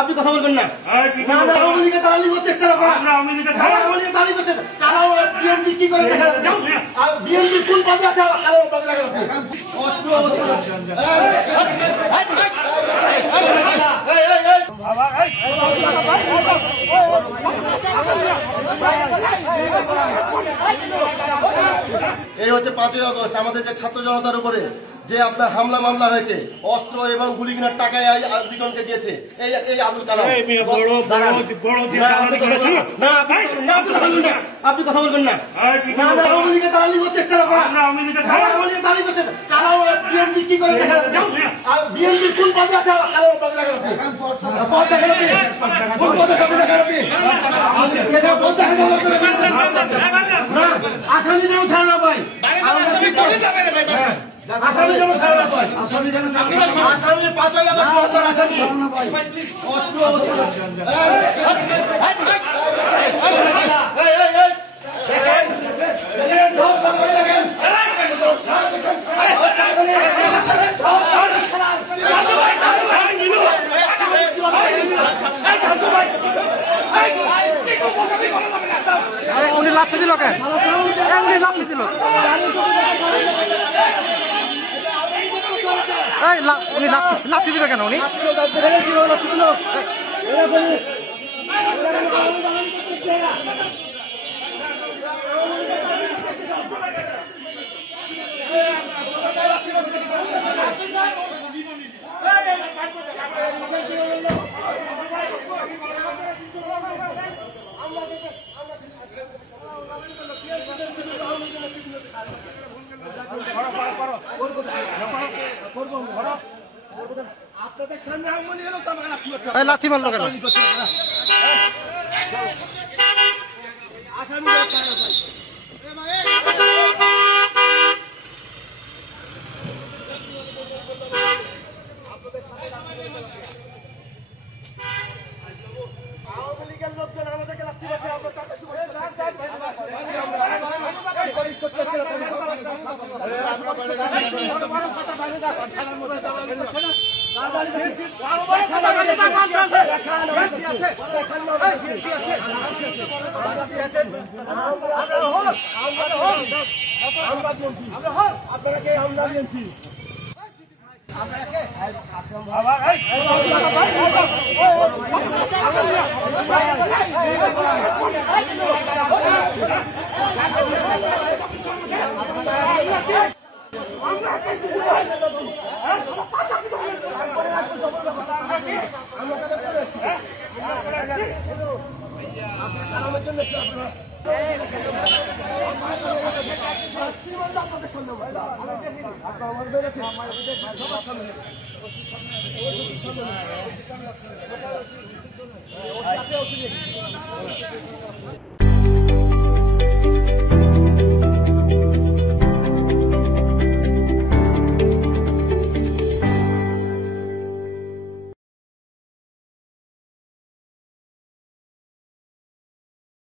আপনি কথা বলবেন না। না না, আওয়ামী লীগের দালালি করতে চেষ্টা করেন। আমরা আওয়ামী লীগের দালালি করতে, তারাও বিএনপি কি করে দেখা যাচ্ছে। আর বিএনপি কোন পদে আছে কালো পদে লাগান আপনি। অস্ত্র এই হচ্ছে 5ই আগস্ট আমাদের যে ছাত্র জনতার উপরে যে আপনার হামলা মামলা হয়েছে, অস্ত্র এবং গুলি কেনার টাকায় দুজনকে দিয়েছে এই আবুল কালাম। আপনি কথা বলবেন না। না না, আওয়ামী লীগের দালালি করতে চেষ্টা করেন। আওয়ামী লীগের দালালি করতে, তারাও বিএনপি কি করে দেখা যাচ্ছে। আর বিএনপি কোন পদে আছে কালো পদে লাগান আপনি। পদ দেখেন আপনি, কোন পদে আপনি দেখেন আপনি। পদ দেখেন না, আসামি যেন ছাড়া না পাই, আসামি যেন ছাড়া না পাই, আসামি 5ই আগস্ট আসামি অস্ত্র উনি লাফতে দিল কেন? উনি লাফতে দিল, উনি লাফতে দিল কেন? উনি লাথি মারলো কেন? আওয়ামী লীগের লোকজন আমাদেরকে লাথি মারছে, আমরা তাকে